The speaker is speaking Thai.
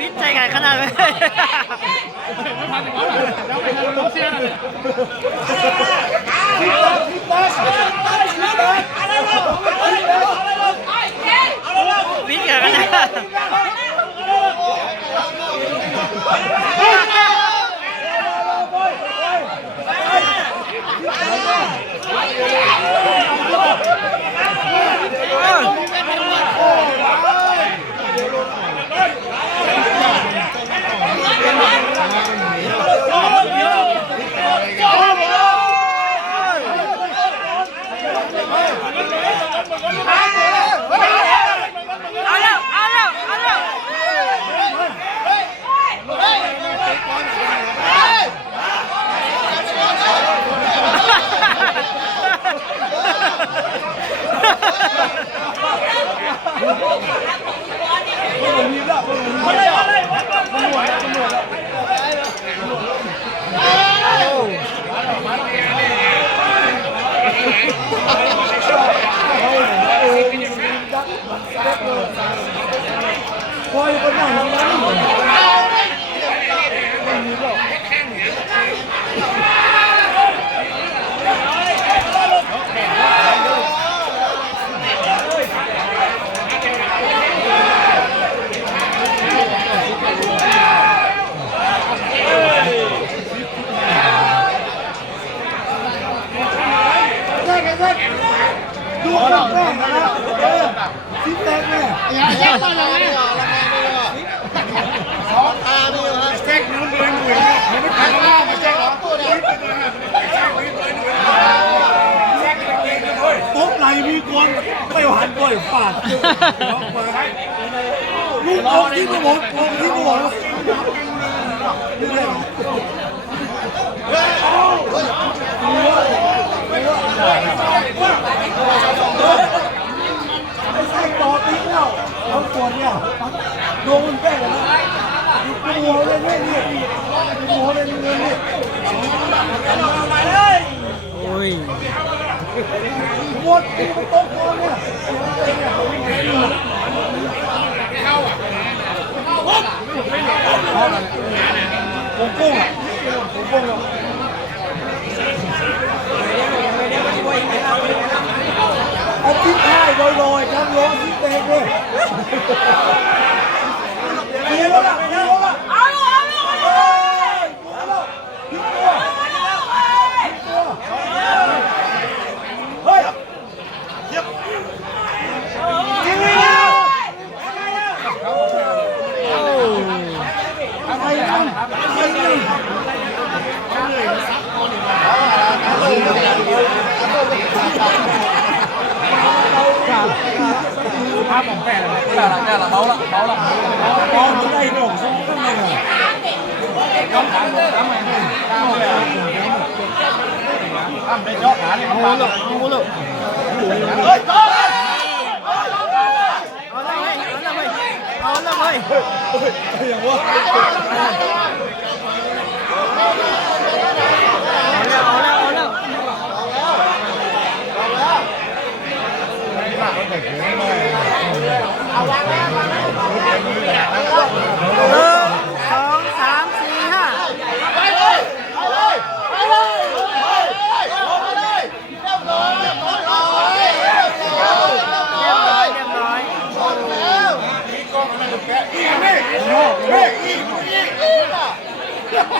นิดใจไงขนาดไหนนิดกันขนาดดูข้างแม่นะซิเต็กแม่แจ็คก็เลยสองตานี่เหรอแจ็คนู้นเลยหนุ่ยมันไม่ทันล่ามาแจ็คหรอตุ๊บไหลมีกวนไม่หันบ่อยปาดลูกอมที่กูบอกอมที่กูบอกนี่เลยไม่ใช่ต่อติ๊กแล้วเขาปวดเนี่ยดวงมันแก้กันนะดูหัวเลยเนี่ยดูหัวเลยเนี่ยมาเลยโอ้ยปวดตีไปโต๊ะคอเนี่ยผมกุ้งผมกุ้งเอาพริกไทยโรยๆครับโรยพริกแดงเลยเดี๋ยวละเอาพริกตัวเฮ้ยอะไรกันภาพของแปะเลยแปะละเบาละมองไม่ได้หรอกซ้อมทำไมอ่ะต้องถามเลยทำได้ยอดขาเนี่ยมันเลยเฮ้ยเอาละเว้ยอย่างว่า